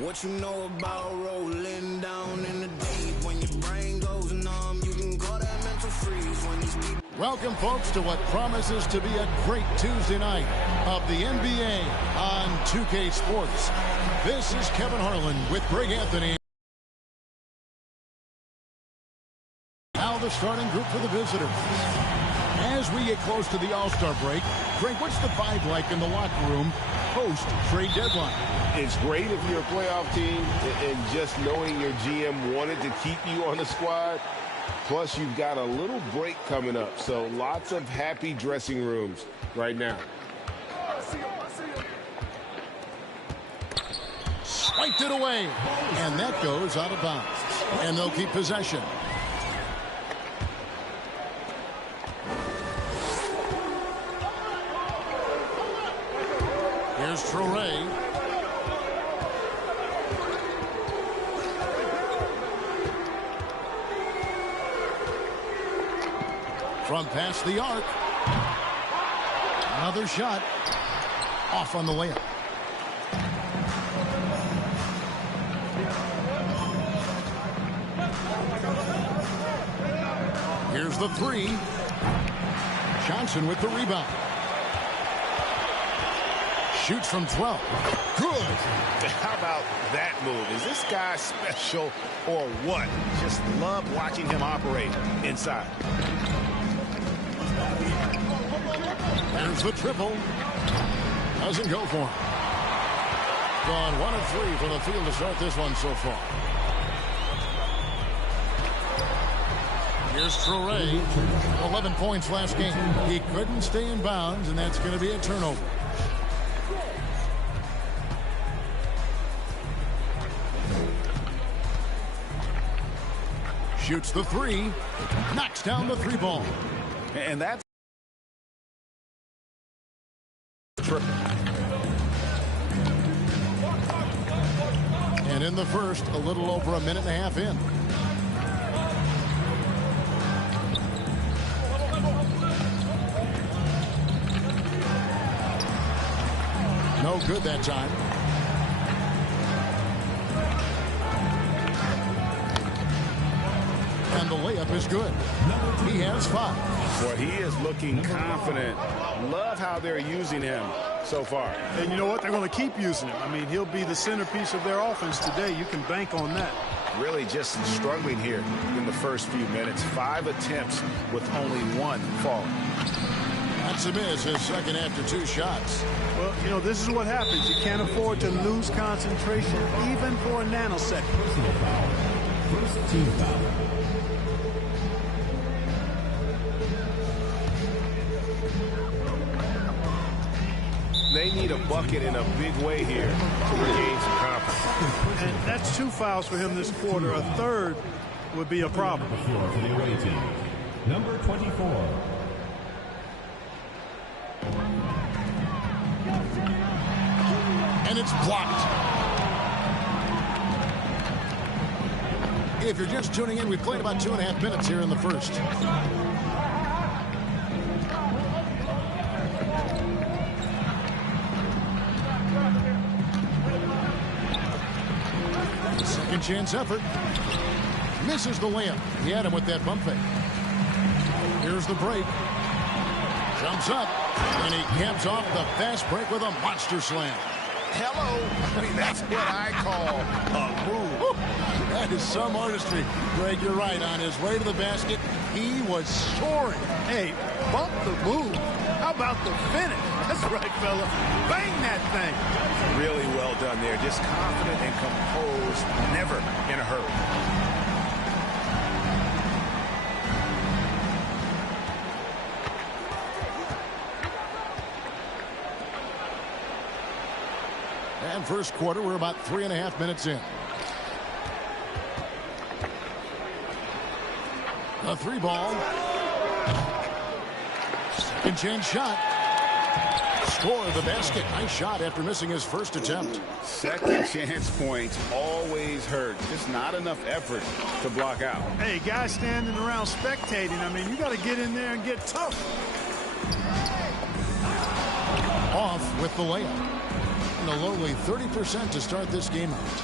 What you know about rolling down in the deep? When your brain goes numb, you can call that mental freeze. When these people... Welcome, folks, to what promises to be a great Tuesday night of the NBA on 2K Sports. This is Kevin Harlan with Greg Anthony. Now the starting group for the visitors. As we get close to the All-Star break, Greg, what's the vibe like in the locker room post-trade deadline? It's great if you're a playoff team, and just knowing your GM wanted to keep you on the squad. Plus, you've got a little break coming up, so lots of happy dressing rooms right now. Swiped it away, and that goes out of bounds. And they'll keep possession. Here's Traore. From past the arc. Another shot. Off on the layup. Here's the three. Johnson with the rebound. Shoots from 12. Good. How about that move? Is this guy special or what? Just love watching him operate inside. There's the triple. Doesn't go for him. Gone 1 of 3 from the field to start this one so far. Here's Traore. 11 points last game. He couldn't stay in bounds, and that's going to be a turnover. Shoots the three. Knocks down the three ball. And that's triple. And in the first, a little over a minute and a half in. No good that time. And the layup is good. He has 5. Boy, he is looking confident. Love how they're using him so far. And you know what? They're going to keep using him. I mean, he'll be the centerpiece of their offense today. You can bank on that. Really just struggling here in the first few minutes. 5 attempts with only 1 falling. That's a miss, his second after 2 shots. Well, you know, this is what happens. You can't afford to lose concentration even for a nanosecond. Personal foul. First team foul. They need a bucket in a big way here to regain some confidence. And that's 2 fouls for him this quarter. A third would be a problem. The floor for the away team. Number 24. And it's blocked. If you're just tuning in, we've played about 2.5 minutes here in the first. Second chance effort. Misses the layup. He had him with that bump fake. Here's the break. Jumps up. And he caps off the fast break with a monster slam. Hello. I mean, that's what I call a move. Woo. That is some artistry. Greg, you're right. On his way to the basket, he was soaring. Hey, bump the move. How about the finish? That's right, fella. Bang that thing. Really well done there. Just confident and composed. Never in a hurry. And first quarter, we're about 3.5 minutes in. A 3 ball. Second chance shot. Score the basket. Nice shot after missing his first attempt. Second chance points always hurt. Just not enough effort to block out. Hey, guys standing around spectating. I mean, you got to get in there and get tough. Off with the layup. And a lowly 30% to start this game out.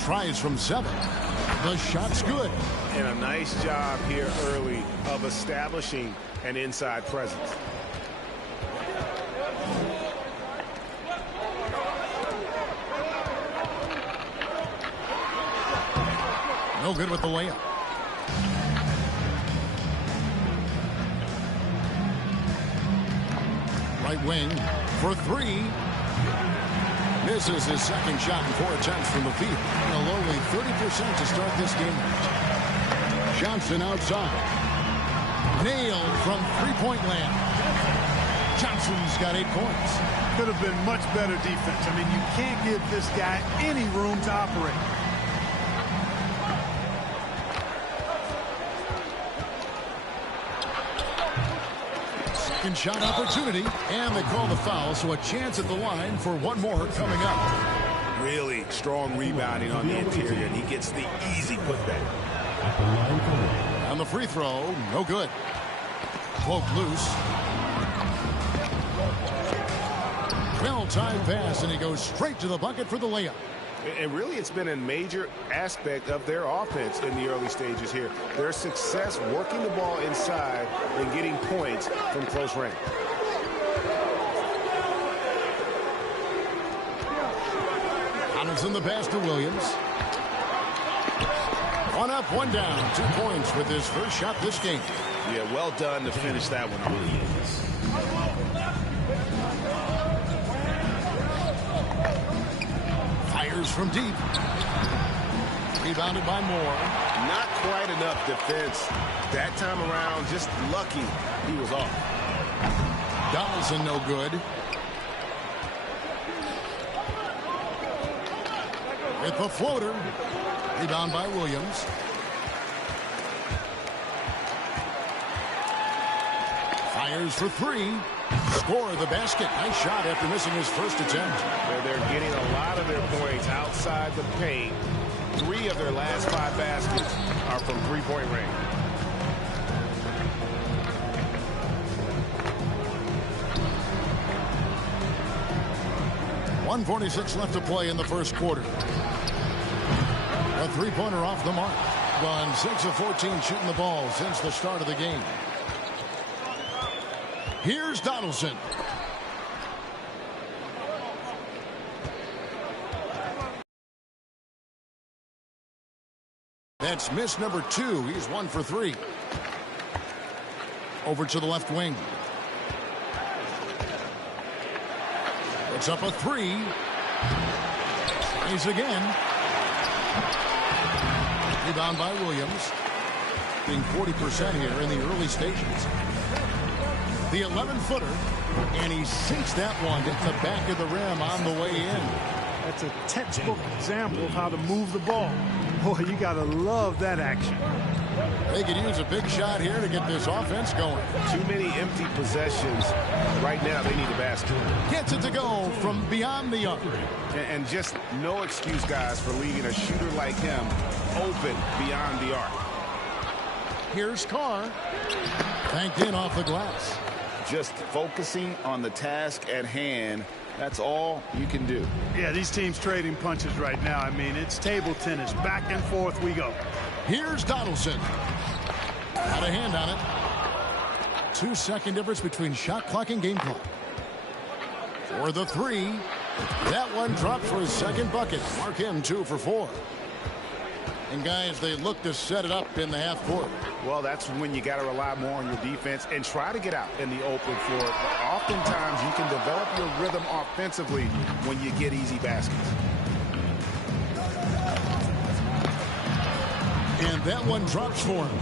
Tries from 7. The shot's good. And a nice job here early of establishing an inside presence. No good with the layup. Right wing for 3. Misses his second shot in 4 attempts from the field. And a lowly 30% to start this game out. Johnson outside. Nailed from three-point land. Johnson's got 8 points. Could have been much better defense. I mean, you can't give this guy any room to operate. Second shot opportunity, and they call the foul, so a chance at the line for one more coming up. Really strong rebounding on the interior, and he gets the easy putback. On the free throw, no good. Cloak loose. Well-timed pass, and he goes straight to the bucket for the layup. And really, it's been a major aspect of their offense in the early stages here. Their success working the ball inside and getting points from close range. Donaldson the pass to Williams. 1 up, 1 down. 2 points with his first shot this game. Yeah, well done to finish that one off. Fires from deep. Rebounded by Moore. Not quite enough defense that time around. Just lucky he was off. Donaldson no good. With the floater. Rebound by Williams. Fires for 3. Score the basket. Nice shot after missing his first attempt. They're getting a lot of their points outside the paint. 3 of their last 5 baskets are from three-point range. .146 left to play in the first quarter. A three-pointer off the mark. Gone 6 of 14 shooting the ball since the start of the game. Here's Donaldson. That's miss number 2. He's 1 for 3. Over to the left wing. It's up a 3. He's again. Rebound by Williams. Being 40% here in the early stages. The 11-footer, and he sinks that one at the back of the rim on the way in. That's a textbook example of how to move the ball. Boy, you got to love that action. They could use a big shot here to get this offense going. Too many empty possessions. Right now, they need a basket. Gets it to go from beyond the arc. And just no excuse, guys, for leaving a shooter like him open beyond the arc. Here's Carr. Banked in off the glass. Just focusing on the task at hand. That's all you can do. Yeah, these teams trading punches right now. I mean, it's table tennis. Back and forth we go. Here's Donaldson. Got a hand on it. 2-second difference between shot clock and game clock. For the 3. That one dropped for his second bucket. Mark him 2 for 4. And guys, they look to set it up in the half court. Well, that's when you got to rely more on your defense and try to get out in the open floor. Oftentimes, you can develop your rhythm offensively when you get easy baskets. And that one drops for him.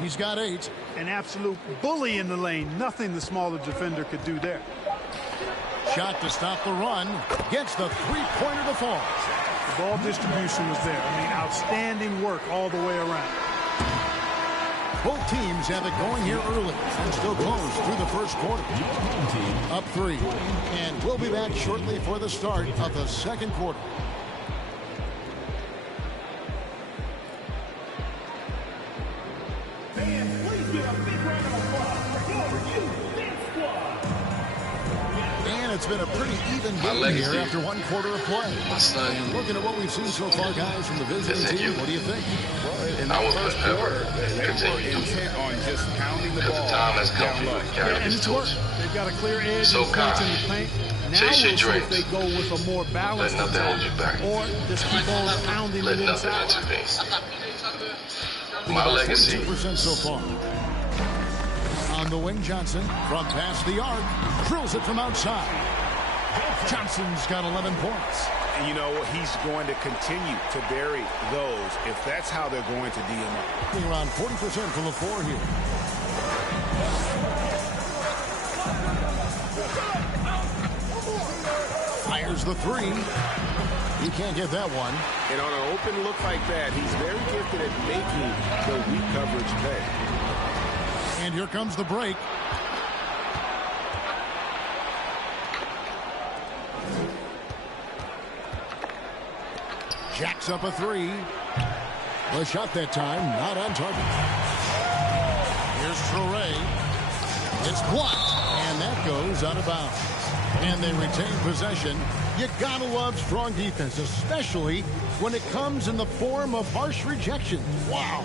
He's got 8. An absolute bully in the lane. Nothing the smaller defender could do there. Shot to stop the run. Gets the three-pointer to fall. The ball distribution was there. I mean, outstanding work all the way around. Both teams have it going here early and still close through the first quarter. Up 3. And we'll be back shortly for the start of the second quarter. And it's been a pretty even game here after one quarter of play. And looking at what we've seen so far, guys, from the visiting team, what do you think? Well, in the first quarter, they were intent on just pounding the ball. The time has come for you to carry this torch. They've got a clear edge. So kind. In the paint. Now Chase your we'll see if dreams. they go with a more balanced Let nothing hold you back. or just keep on pounding Let it nothing inside. intervene. My legacy. 42% so far. On the wing, Johnson from past the arc. Drills it from outside. Johnson's got 11 points. And you know what? He's going to continue to bury those if that's how they're going to D him up. Around 40% from the floor here. Fires the 3. He can't get that one. And on an open look like that, he's very gifted at making the weak coverage pay. And here comes the break. Jacks up a 3. The shot that time, not on target. Here's Traore. It's blocked, and that goes out of bounds. And they retain possession. You gotta love strong defense, especially when it comes in the form of harsh rejections. Wow.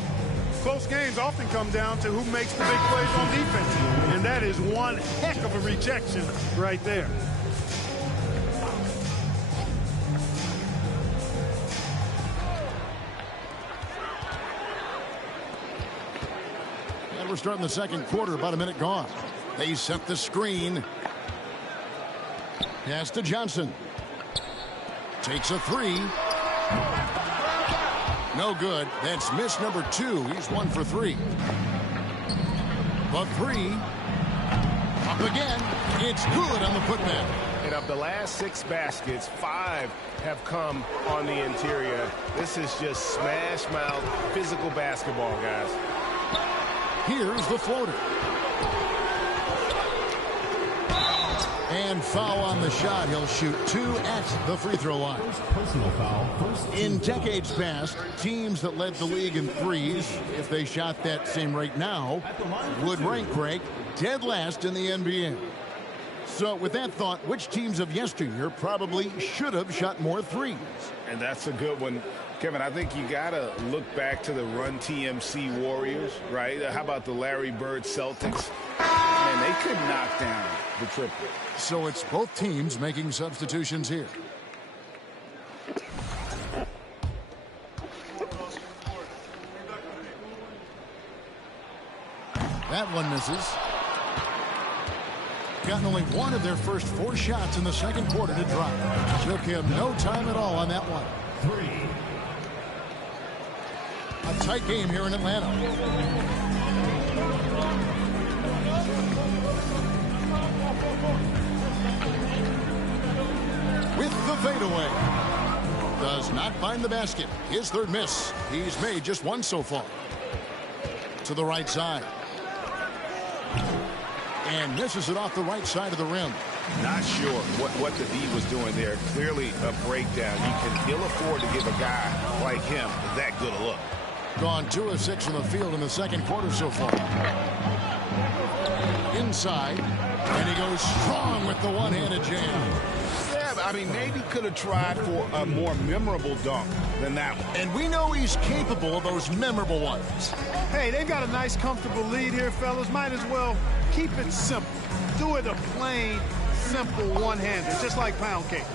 Close games often come down to who makes the big plays on defense. And that is one heck of a rejection right there. And we're starting the second quarter, about a minute gone. They set the screen. Pass to Johnson. Takes a 3. No good. That's miss number 2. He's 1 for 3. But 3. Up again. It's good on the putback. And of the last 6 baskets, 5 have come on the interior. This is just smash mouth physical basketball, guys. Here's the floater. And foul on the shot. He'll shoot 2 at the free throw line. Personal foul. In decades past, teams that led the league in threes, if they shot that same rate now, would rank Greg dead last in the NBA. So with that thought, which teams of yesteryear probably should have shot more threes? And that's a good one. Kevin, I think you got to look back to the Run TMC Warriors, right? How about the Larry Bird Celtics? Man, they could knock down the triple. So it's both teams making substitutions here. That one misses. Gotten only one of their first 4 shots in the second quarter to drop. Took him no time at all on that one. 3. A tight game here in Atlanta. With the fadeaway. Does not find the basket. His third miss. He's made just 1 so far. To the right side. And misses it off the right side of the rim. Not sure what the D was doing there. Clearly a breakdown. You can ill afford to give a guy like him that good a look. Gone 2 of 6 from the field in the second quarter so far. Inside. And he goes strong with the one-handed jam. Yeah, I mean, maybe could have tried for a more memorable dunk than that one. And we know he's capable of those memorable ones. Hey, they've got a nice, comfortable lead here, fellas. Might as well keep it simple. Do it a plain, simple one-hander, just like pound cake.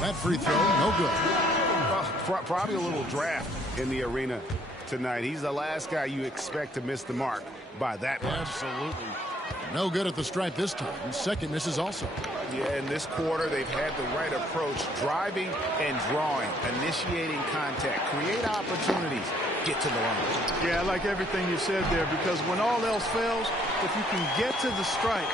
That free throw, no good. Probably a little draft in the arena tonight. He's the last guy you expect to miss the mark by that much. Absolutely. No good at the stripe this time. Second misses also. Yeah, in this quarter, they've had the right approach, driving and drawing, initiating contact, create opportunities, get to the line. Yeah, I like everything you said there, because when all else fails, if you can get to the strike,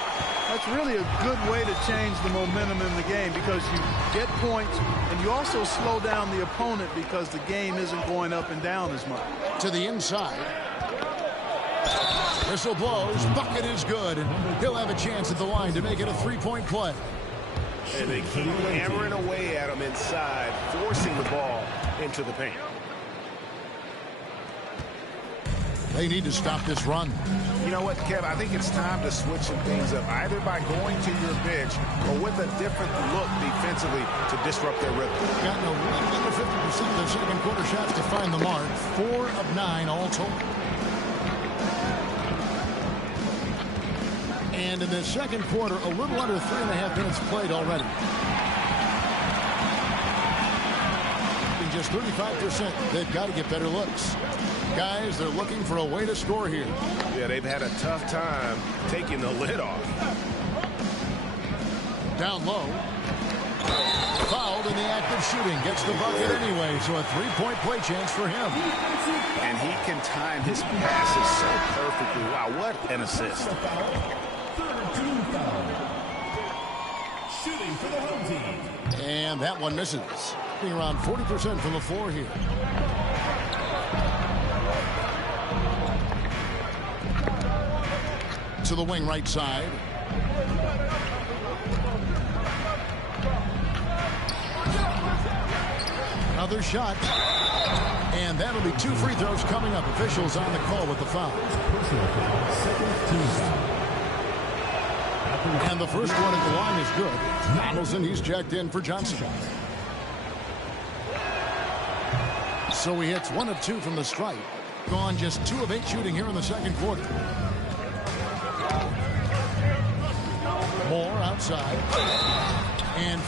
that's really a good way to change the momentum in the game, because you get points and you also slow down the opponent because the game isn't going up and down as much. To the inside. Whistle blows. Bucket is good. And he'll have a chance at the line to make it a 3-point play. And they keep hammering away at him inside, forcing the ball into the paint. They need to stop this run. You know what, Kev? I think it's time to switch some things up, either by going to your bench or with a different look defensively to disrupt their rhythm. Gotten a little under 50% of their second quarter shots to find the mark. 4 of 9 all told. And in the second quarter, a little under 3.5 minutes played already. In just 35%, they've got to get better looks. Guys, they're looking for a way to score here. Yeah, they've had a tough time taking the lid off. Down low. Fouled in the act of shooting. Gets the bucket anyway, so a 3-point play chance for him. And he can time his passes so perfectly. Wow, what an assist. Shooting for the home team. And that one misses. Being around 40% from the floor here. To the wing right side. Another shot. And that'll be 2 free throws coming up. Officials on the call with the foul. Second team foul. And the first one at the line is good. Donaldson, he's checked in for Johnson. So he hits 1 of 2 from the stripe. Gone just 2 of 8 shooting here in the second quarter. Moore outside. And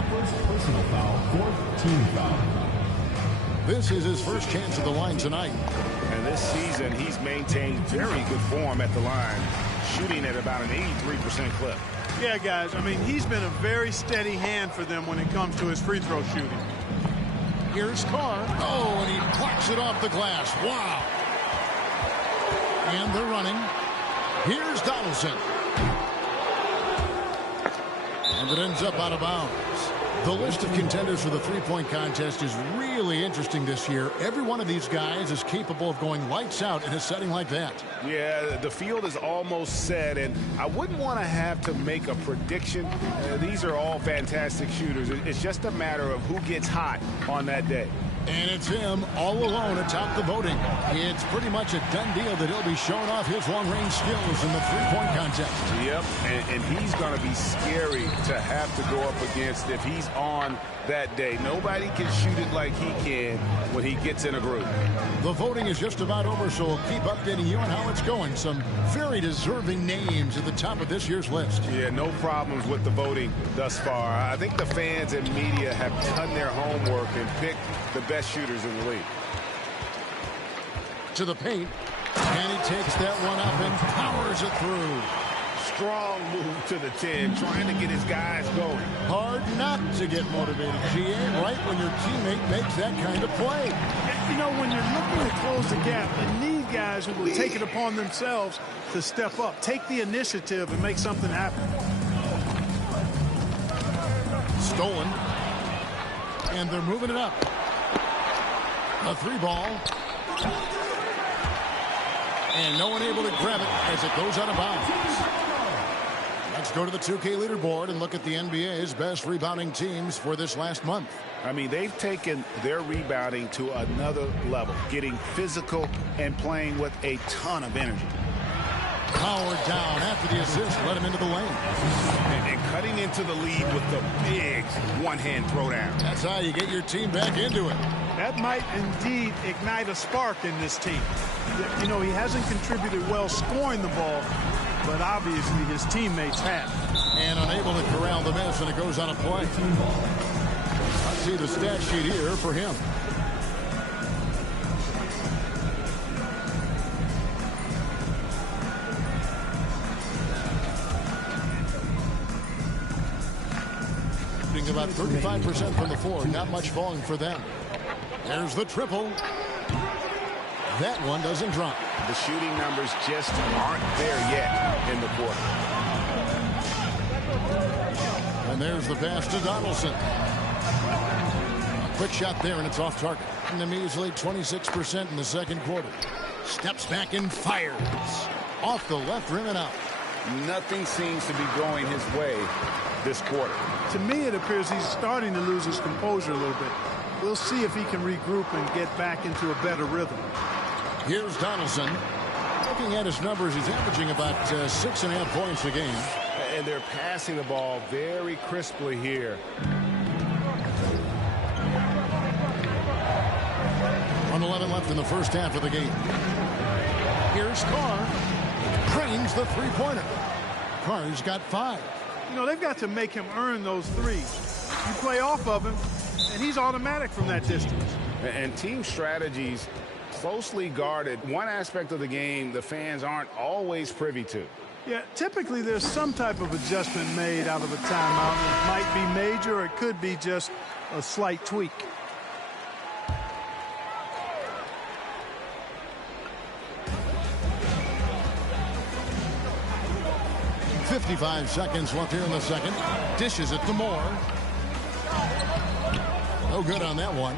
First personal foul, 4th team foul. this is his first chance at the line tonight. And this season, he's maintained very good form at the line, shooting at about an 83% clip. Yeah, guys, I mean, he's been a very steady hand for them when it comes to his free throw shooting. Here's Carr. Oh, and he plucks it off the glass. Wow. And they're running. Here's Donaldson. And it ends up out of bounds. The list of contenders for the three-point contest is really interesting this year. Every one of these guys is capable of going lights out in a setting like that. Yeah, the field is almost set, and I wouldn't want to have to make a prediction. These are all fantastic shooters. It's just a matter of who gets hot on that day. And it's him all alone atop the voting. It's pretty much a done deal that he'll be showing off his long-range skills in the three-point contest. Yep, and he's going to be scary to have to go up against if he's on that day. Nobody can shoot it like he can when he gets in a group. The voting is just about over, so we'll keep updating you on how it's going. Some very deserving names at the top of this year's list. Yeah, no problems with the voting thus far. I think the fans and media have done their homework and picked the best shooters in the league. To the paint, and he takes that one up and powers it through. Strong move to the 10, trying to get his guys going. Hard not to get motivated, GA, right when your teammate makes that kind of play. You know, when you're looking to close the gap, you need guys who will take it upon themselves to step up, take the initiative, and make something happen. Stolen. And they're moving it up. A three ball. And no one able to grab it as it goes out of bounds. Let's go to the 2K leaderboard and look at the NBA's best rebounding teams for this last month. I mean, they've taken their rebounding to another level, getting physical and playing with a ton of energy. Powered down after the assist, let him into the lane. And cutting into the lead with the big one-hand throwdown. That's how you get your team back into it. That might indeed ignite a spark in this team. You know, he hasn't contributed well scoring the ball, but obviously his teammates have. And unable to corral the miss, and it goes on a play. I see the stat sheet here for him. about 35% from the floor. Not much falling for them. There's the triple. That one doesn't drop. The shooting numbers just aren't there yet in the quarter. And there's the pass to Donaldson. A quick shot there, and it's off target. And the measly 26% in the second quarter. Steps back and fires. Off the left rim and out. Nothing seems to be going his way this quarter. To me, it appears he's starting to lose his composure a little bit. We'll see if he can regroup and get back into a better rhythm. Here's Donaldson. Looking at his numbers, he's averaging about 6.5 points a game. And they're passing the ball very crisply here. 1:11 left in the first half of the game. Here's Carr. Drains the three-pointer. Carr's got 5. You know, they've got to make him earn those threes. You play off of him, and he's automatic from that distance. And team strategies closely guarded. One aspect of the game the fans aren't always privy to. Yeah, typically there's some type of adjustment made out of a timeout. It might be major, or it could be just a slight tweak. .55 seconds left here in the second. Dishes it to Moore. No good on that one.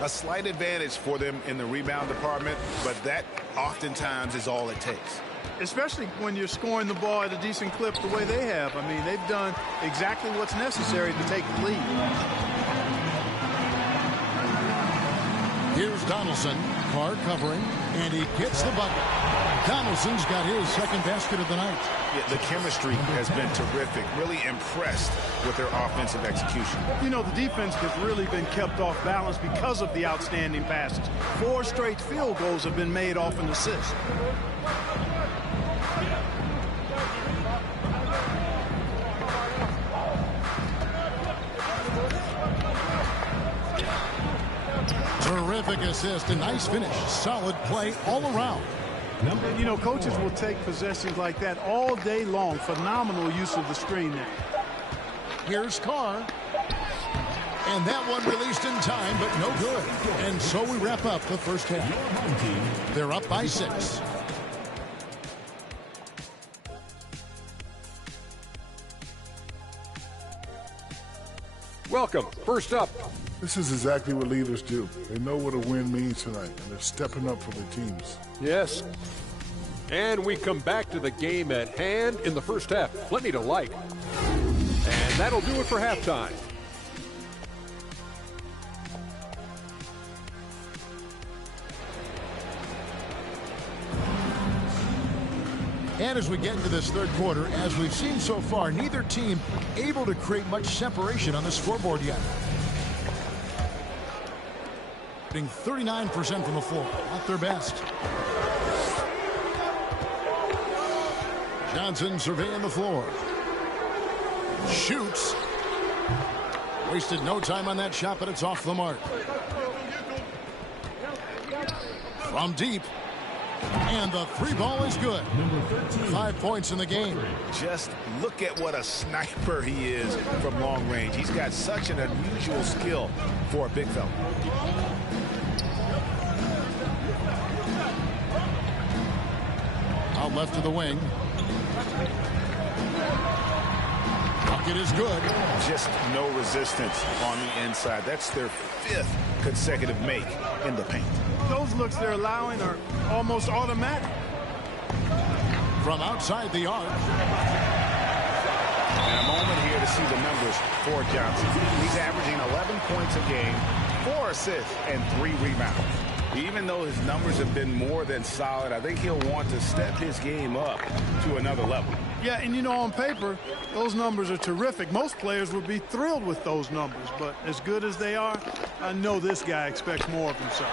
A slight advantage for them in the rebound department, but that oftentimes is all it takes. Especially when you're scoring the ball at a decent clip the way they have. I mean, they've done exactly what's necessary to take the lead. Here's Donaldson. Carr covering, and he gets the bucket. Donaldson's got his second basket of the night. Yeah, the chemistry has been terrific. Really impressed with their offensive execution. You know, the defense has really been kept off balance because of the outstanding passes. 4 straight field goals have been made off an assist. Terrific assist, a nice finish, solid play all around. And, you know, coaches will take possessions like that all day long. Phenomenal use of the screen there. Here's Carr. And that one released in time, but no good. And so we wrap up the first half. They're up by 6. Welcome. First up. This is exactly what leaders do. They know what a win means tonight, and they're stepping up for their teams. Yes. And we come back to the game at hand in the first half. Plenty to like. And that'll do it for halftime. And as we get into this third quarter, as we've seen so far, neither team able to create much separation on the scoreboard yet. 39% from the floor, not their best. Johnson surveying the floor. Shoots. Wasted no time on that shot, but it's off the mark. From deep. And the 3 ball is good. 5 points in the game. Just look at what a sniper he is from long range. He's got such an unusual skill for a big fella. Out left to the wing. Bucket is good. Just no resistance on the inside. That's their 5th consecutive make in the paint. Those looks they're allowing are almost automatic. From outside the arc. And a moment here to see the numbers for Johnson. He's averaging 11 points a game, 4 assists, and 3 rebounds. Even though his numbers have been more than solid, I think he'll want to step his game up to another level. Yeah, and you know, on paper, those numbers are terrific. Most players would be thrilled with those numbers, but as good as they are, I know this guy expects more of himself.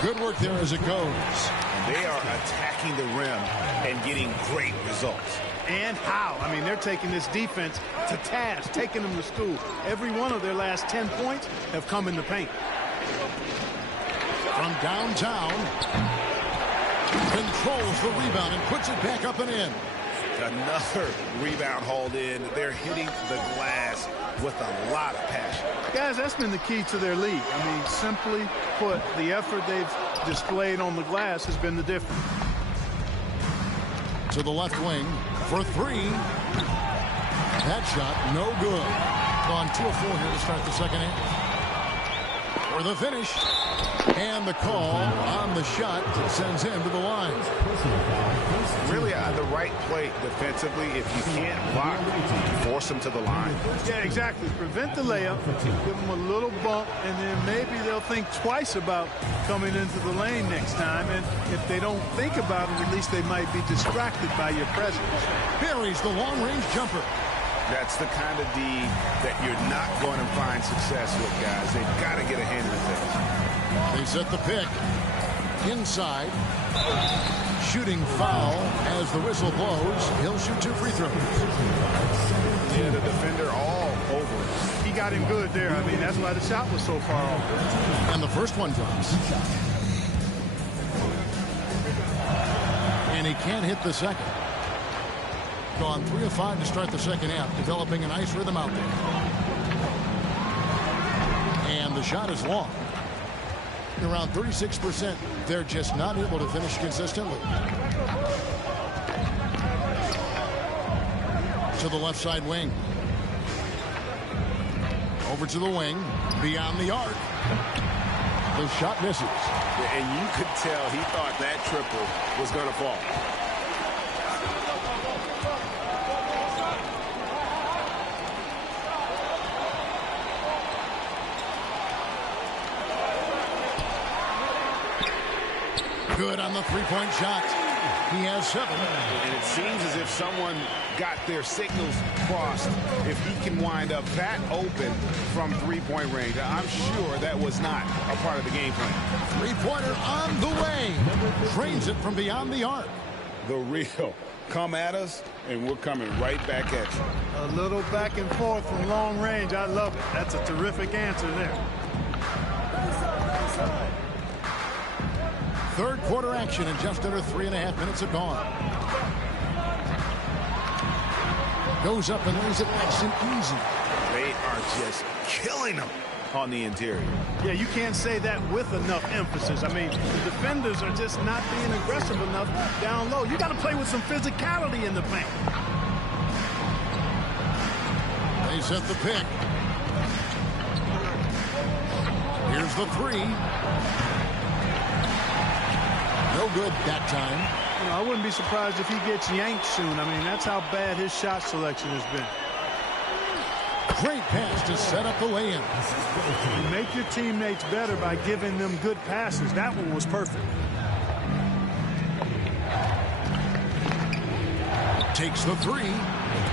Good work there as it goes. And they are attacking the rim and getting great results. And how? I mean, they're taking this defense to task, taking them to school. Every one of their last 10 points have come in the paint. From downtown, controls the rebound and puts it back up and in. Another rebound hauled in. They're hitting the glass with a lot of passion. Guys, that's been the key to their lead. I mean, simply put, the effort they've displayed on the glass has been the difference. To the left wing for three. That shot, no good. Gone 2 of 4 here to start the second half. For the finish. And the call on the shot sends him to the line. Really the right play defensively. If you can't block, force them to the line. Yeah, exactly. Prevent the layup, give them a little bump, and then maybe they'll think twice about coming into the lane next time. And if they don't think about it, at least they might be distracted by your presence. Buries the long-range jumper. That's the kind of D that you're not going to find success with, guys. They've got to get a hand in the face. They set the pick. Inside. Shooting foul as the whistle blows. He'll shoot 2 free throws. Yeah, the defender all over him. He got him good there. I mean, that's why the shot was so far off. And the first one drops. And he can't hit the second. Gone 3 of 5 to start the second half, developing a nice rhythm out there. And the shot is long. Around 36%. They're just not able to finish consistently. To the left side wing. Over to the wing. Beyond the arc. The shot misses. And you could tell he thought that triple was going to fall. Good on the three-point shot. He has 7. And it seems as if someone got their signals crossed. If he can wind up that open from three-point range, I'm sure that was not a part of the game plan. Three-pointer on the way. Drains it from beyond the arc. The real. Come at us, and we're coming right back at you. A little back and forth from long range. I love it. That's a terrific answer there. Third quarter action and just under 3.5 minutes have gone. Goes up and lays it nice and easy. They are just killing them on the interior. Yeah, you can't say that with enough emphasis. I mean, the defenders are just not being aggressive enough down low. You got to play with some physicality in the paint. They set the pick. Here's the 3. No good that time. You know, I wouldn't be surprised if he gets yanked soon. I mean, that's how bad his shot selection has been. Great pass to set up the lay-in. You make your teammates better by giving them good passes. That one was perfect. Takes the 3.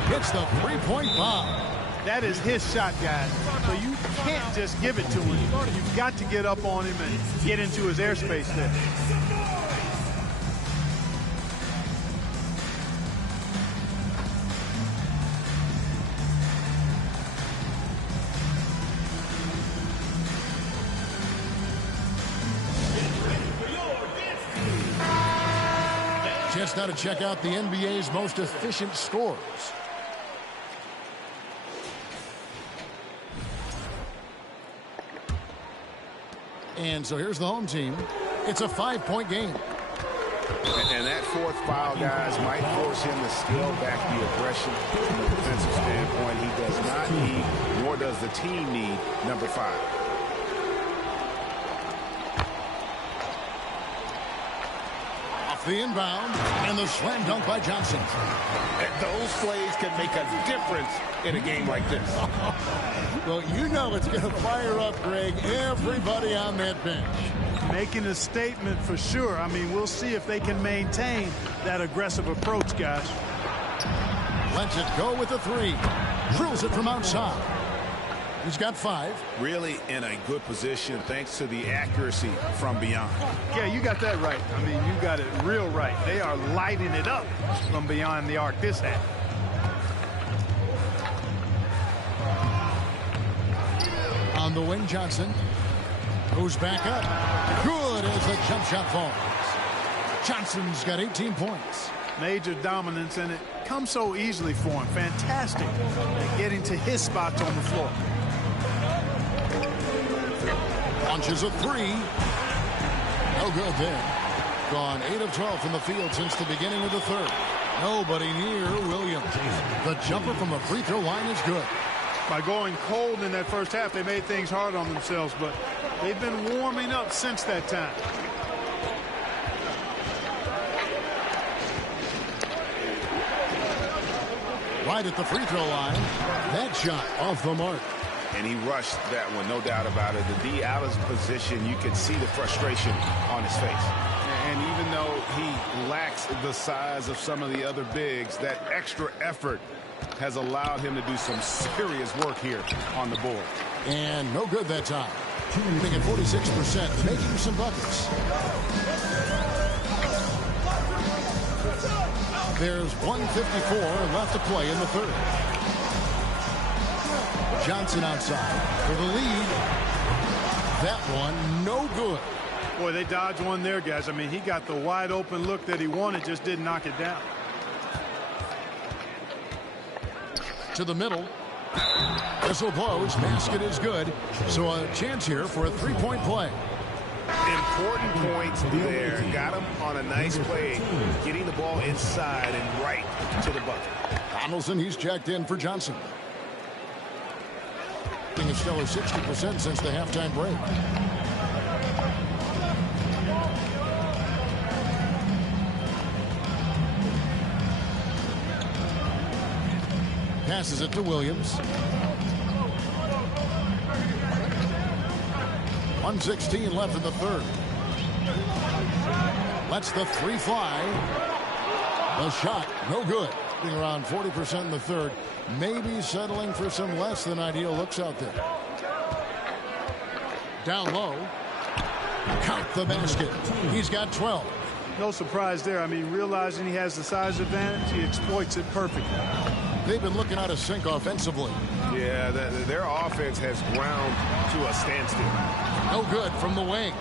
Hits the three-point bomb. That is his shot, guys. So you can't just give it to him. You've got to get up on him and get into his airspace there. Just now to check out the NBA's most efficient scorers. And so here's the home team. It's a 5-point game. And that fourth foul, guys, might force him to scale back the aggression from a defensive standpoint. He does not need, nor does the team need, number 5. The inbound and the slam dunk by Johnson. And those plays can make a difference in a game like this. Well, you know it's going to fire up, Greg, everybody on that bench. Making a statement for sure. I mean, we'll see if they can maintain that aggressive approach, guys. Lets it go with the 3. Drills it from outside. He's got 5. Really in a good position thanks to the accuracy from beyond. Yeah, you got that right. I mean, you got it real right. They are lighting it up from beyond the arc this half. On the wing, Johnson goes back up. Good as the jump shot falls. Johnson's got 18 points. Major dominance, and it comes so easily for him. Fantastic at getting to his spots on the floor. Launches a three. No good there. Gone 8 of 12 from the field since the beginning of the third. Nobody near Williams. The jumper from the free throw line is good. By going cold in that first half, they made things hard on themselves, but they've been warming up since that time. Right at the free throw line. That shot off the mark. And he rushed that one, no doubt about it. The D out of position, you can see the frustration on his face. And even though he lacks the size of some of the other bigs, that extra effort has allowed him to do some serious work here on the board. And no good that time. Shooting at 46%, making some buckets. There's 1:54 left to play in the third. Johnson outside for the lead. That one, no good. Boy, they dodged one there, guys. I mean, he got the wide open look that he wanted, just didn't knock it down. To the middle. Whistle blows. Basket is good. So a chance here for a three-point play. Important points there. Got him on a nice play, getting the ball inside and right to the bucket. Donaldson, he's checked in for Johnson. Estrella 60% since the halftime break. Passes it to Williams. 1:16 left in the third. Lets the three fly. The shot, no good. Being around 40% in the third. Maybe settling for some less than ideal looks out there. Down low. Count the basket. He's got 12. No surprise there. I mean, realizing he has the size advantage, he exploits it perfectly. They've been looking out of sync offensively. Yeah, their offense has ground to a standstill. No good from the wing.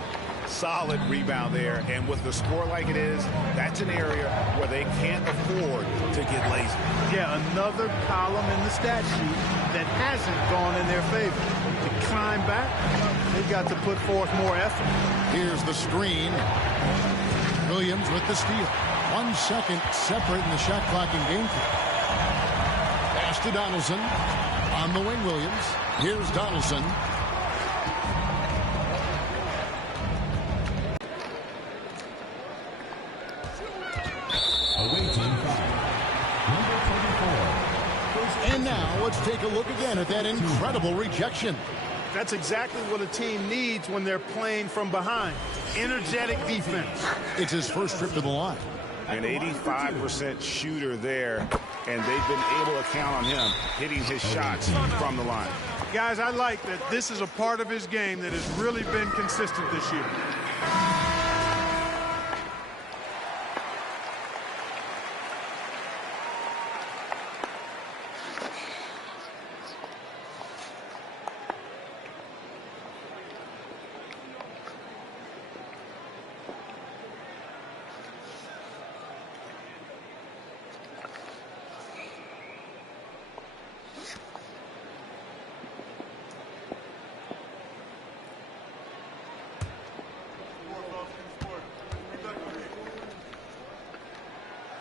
Solid rebound there, and with the score like it is, that's an area where they can't afford to get lazy. Yeah, another column in the stat sheet that hasn't gone in their favor. To climb back, they've got to put forth more effort. Here's the screen. Williams with the steal. 1 second separating the shot clock and game clock. Pass to Donaldson. On the wing, Williams. Here's Donaldson. And now let's take a look again at that incredible rejection. That's exactly what a team needs when they're playing from behind. Energetic defense. It's his first trip to the line. An 85% shooter there, and they've been able to count on him hitting his shots from the line. Guys, I like that this is a part of his game that has really been consistent this year.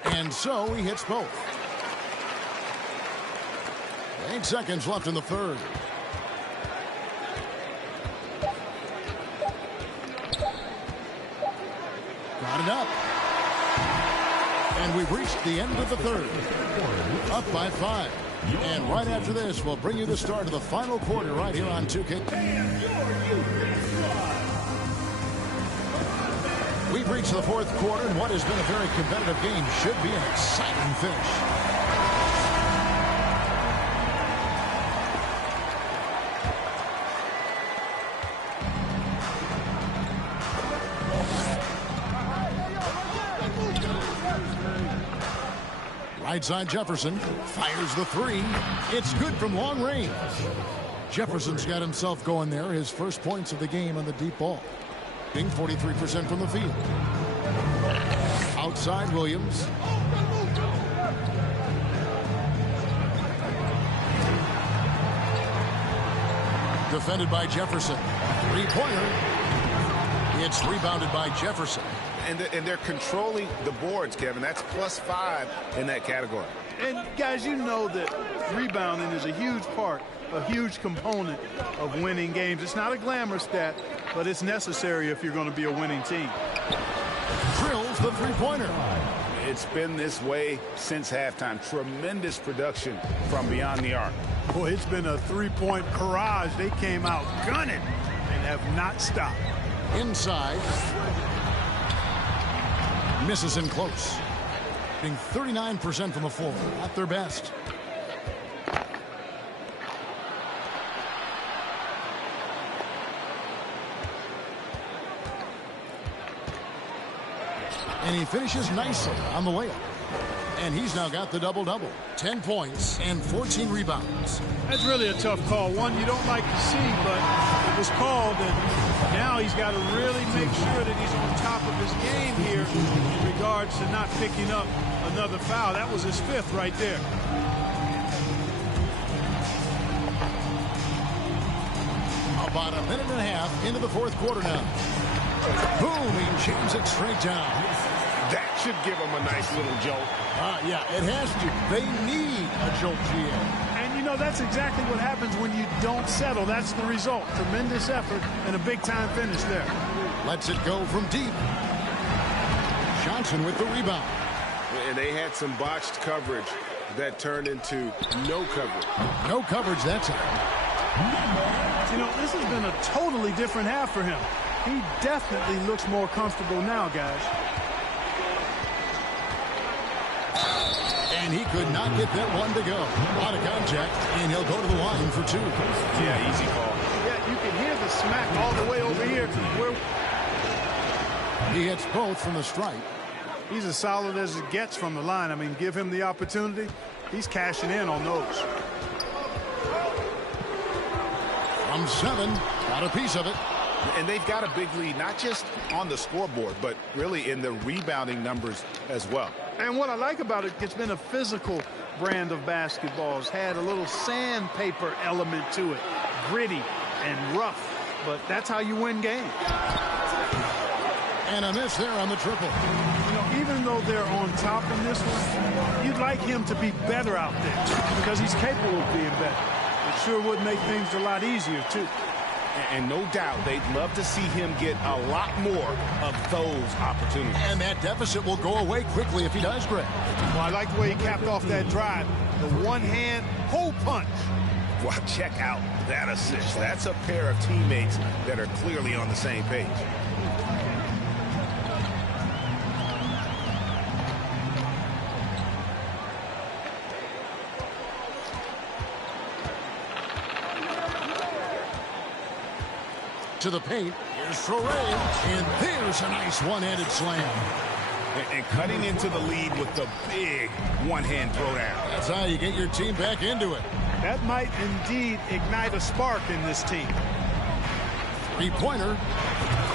And so he hits both. 8 seconds left in the third. Got it up. And we've reached the end of the third. Up by 5. And right after this, we'll bring you the start of the final quarter right here on 2K. We've reached the fourth quarter, and what has been a very competitive game should be an exciting finish. Right side Jefferson fires the three. It's good from long range. Jefferson's got himself going there. His first points of the game on the deep ball. Being 43% from the field. Outside Williams. Defended by Jefferson. Three-pointer. It's rebounded by Jefferson. And they're controlling the boards, Kevin. That's +5 in that category. And, guys, you know that rebounding is a huge part, a huge component of winning games. It's not a glamour stat, but it's necessary if you're going to be a winning team. Drills the three-pointer. It's been this way since halftime. Tremendous production from beyond the arc. Boy, it's been a three-point barrage. They came out gunning and have not stopped. Inside. Misses in close. Being 39% from the floor. At their best. And he finishes nicely on the layup. And he's now got the double-double. 10 points and 14 rebounds. That's really a tough call. One you don't like to see, but it was called, and now he's got to really make sure that he's on top of his game here in regards to not picking up another foul. That was his 5th right there. About a minute and a half into the fourth quarter now. Boom, he jams it straight down. That should give them a nice little jolt. Yeah, it has to. They need a jolt, GA. And, you know, that's exactly what happens when you don't settle. That's the result. Tremendous effort and a big-time finish there. Lets it go from deep. Johnson with the rebound. And they had some botched coverage that turned into no coverage. No coverage that time. You know, this has been a totally different half for him. He definitely looks more comfortable now, guys. And he could not get that one to go. A lot of contact, and he'll go to the line for 2. Yeah, easy call. Yeah, you can hear the smack all the way over here. He hits both from the stripe. He's as solid as it gets from the line. I mean, give him the opportunity. He's cashing in on those. From 7, got a piece of it. And they've got a big lead, not just on the scoreboard, but really in the rebounding numbers as well. And what I like about it, it's been a physical brand of basketball. It's had a little sandpaper element to it. Gritty and rough, but that's how you win games. And a miss there on the triple. You know, even though they're on top in this one, you'd like him to be better out there because he's capable of being better. It sure would make things a lot easier, too. And no doubt they'd love to see him get a lot more of those opportunities. And that deficit will go away quickly if he does, Greg. Well, I like the way he capped off that drive. The one-hand hole punch. Well, check out that assist. That's a pair of teammates that are clearly on the same page. To the paint. Here's Traore. And there's a nice one-handed slam. And cutting into the lead with the big one-hand throwdown. That's how you get your team back into it. That might indeed ignite a spark in this team. Three-pointer.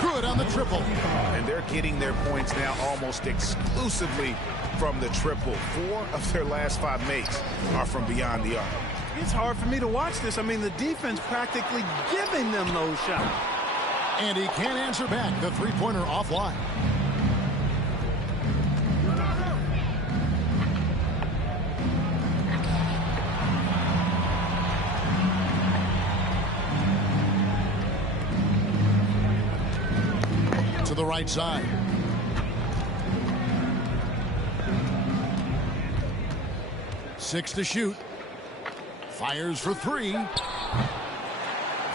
Good on the triple. And they're getting their points now almost exclusively from the triple. 4 of their last 5 makes are from beyond the arc. It's hard for me to watch this. I mean, the defense practically giving them those shots. And he can't answer back. The three-pointer offline. To the right side. Six to shoot. Fires for 3.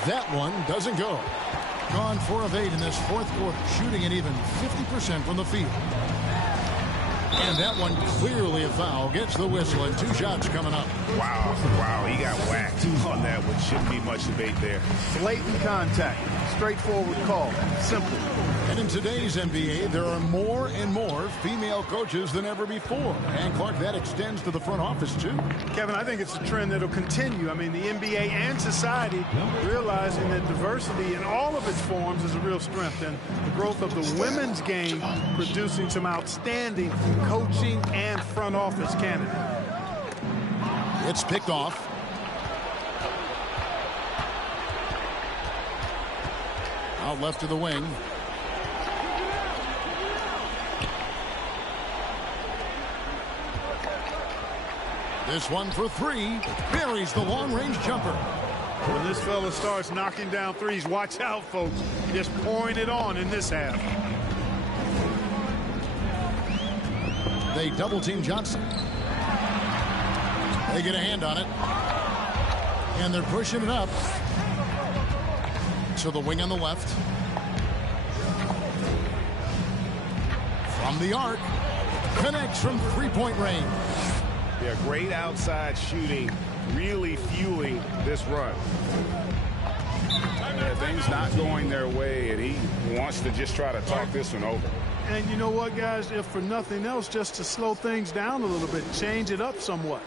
That one doesn't go. Gone 4 of 8 in this fourth quarter, shooting at even 50% from the field. And that one clearly a foul. Gets the whistle, and 2 shots coming up. Wow, he got whacked on that one. Shouldn't be much debate there. Blatant contact. Straightforward call. Simple. And in today's NBA, there are more and more female coaches than ever before. And, Clark, that extends to the front office, too. Kevin, I think it's a trend that will continue. I mean, the NBA and society realizing that diversity in all of its forms is a real strength. And the growth of the women's game producing some outstanding coaching and front office candidates. It's picked off. Out left to the wing. This one for three. Buries the long-range jumper. When this fella starts knocking down threes, watch out, folks. Just pouring it on in this half. They double-team Johnson. They get a hand on it. And they're pushing it up. To the wing on the left. From the arc. Connects from three-point range. Yeah, great outside shooting, really fueling this run. Yeah, things not going their way, and he wants to just try to talk this one over. And you know what, guys? If for nothing else, just to slow things down a little bit, change it up somewhat.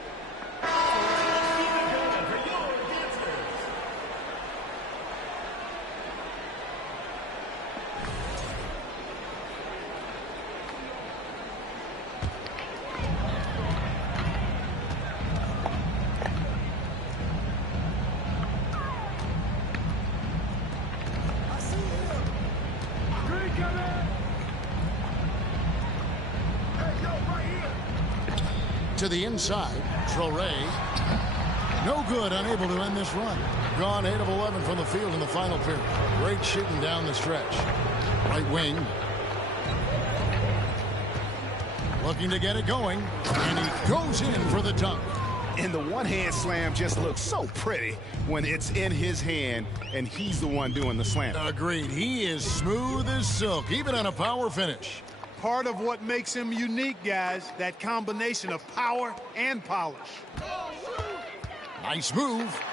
To the inside, Traoré. No good, unable to end this run. Gone 8 of 11 from the field in the final period. Great shooting down the stretch. Right wing. Looking to get it going, and he goes in for the dunk. And the one-hand slam just looks so pretty when it's in his hand and he's the one doing the slam. Agreed. He is smooth as silk, even on a power finish. Part of what makes him unique, guys, that combination of power and polish. Nice move.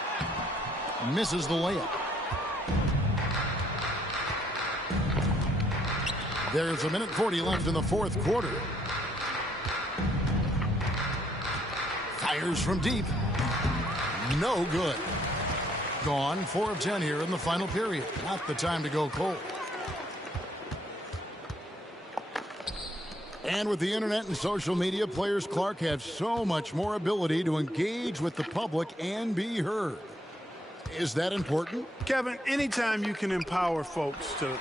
Misses the layup. There's 1:40 left in the fourth quarter. Fires from deep. No good. Gone 4 of 10 here in the final period. Not the time to go cold. And with the internet and social media, players, Clark, have so much more ability to engage with the public and be heard. Is that important? Kevin, anytime you can empower folks to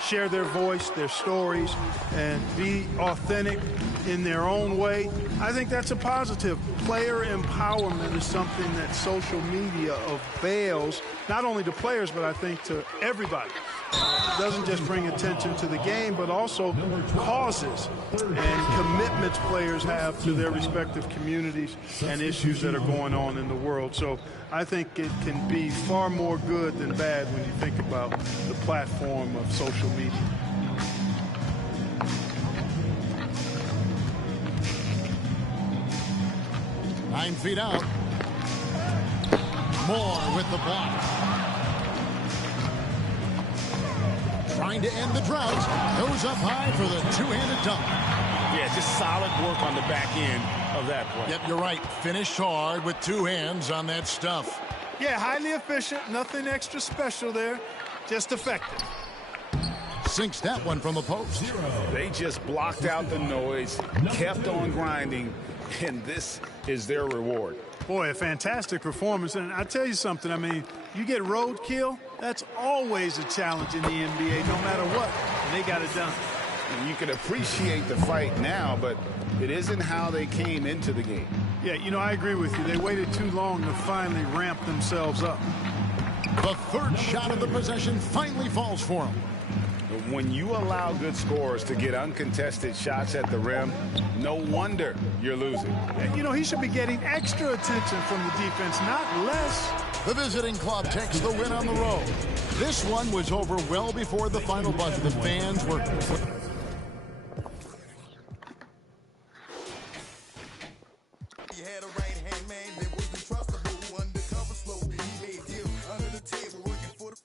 share their voice, their stories, and be authentic in their own way, I think that's a positive. Player empowerment is something that social media avails, not only to players, but I think to everybody. It doesn't just bring attention to the game, but also causes and commitments players have to their respective communities and issues that are going on in the world. So I think it can be far more good than bad when you think about the platform of social media. Nine feet out. Moore with the block. Trying to end the drought. Goes up high for the two-handed dunk. Yeah, just solid work on the back end of that play. Yep, you're right. Finished hard with two hands on that stuff. Yeah, highly efficient. Nothing extra special there. Just effective. Sinks that one from the post. They just blocked out the noise, kept on grinding, and this is their reward. Boy, a fantastic performance. And I tell you something, I mean, you get roadkill, that's always a challenge in the NBA, no matter what. And they got it done. And you can appreciate the fight now, but it isn't how they came into the game. Yeah, you know, I agree with you. They waited too long to finally ramp themselves up. The third shot of the possession finally falls for him. When you allow good scorers to get uncontested shots at the rim, no wonder you're losing. And, you know, he should be getting extra attention from the defense, not less. The visiting club takes the win on the road. This one was over well before the final buzzer. The fans were... He had a right-hand man that wasn't trustable. Undercover slow. He made deals under the table working for the...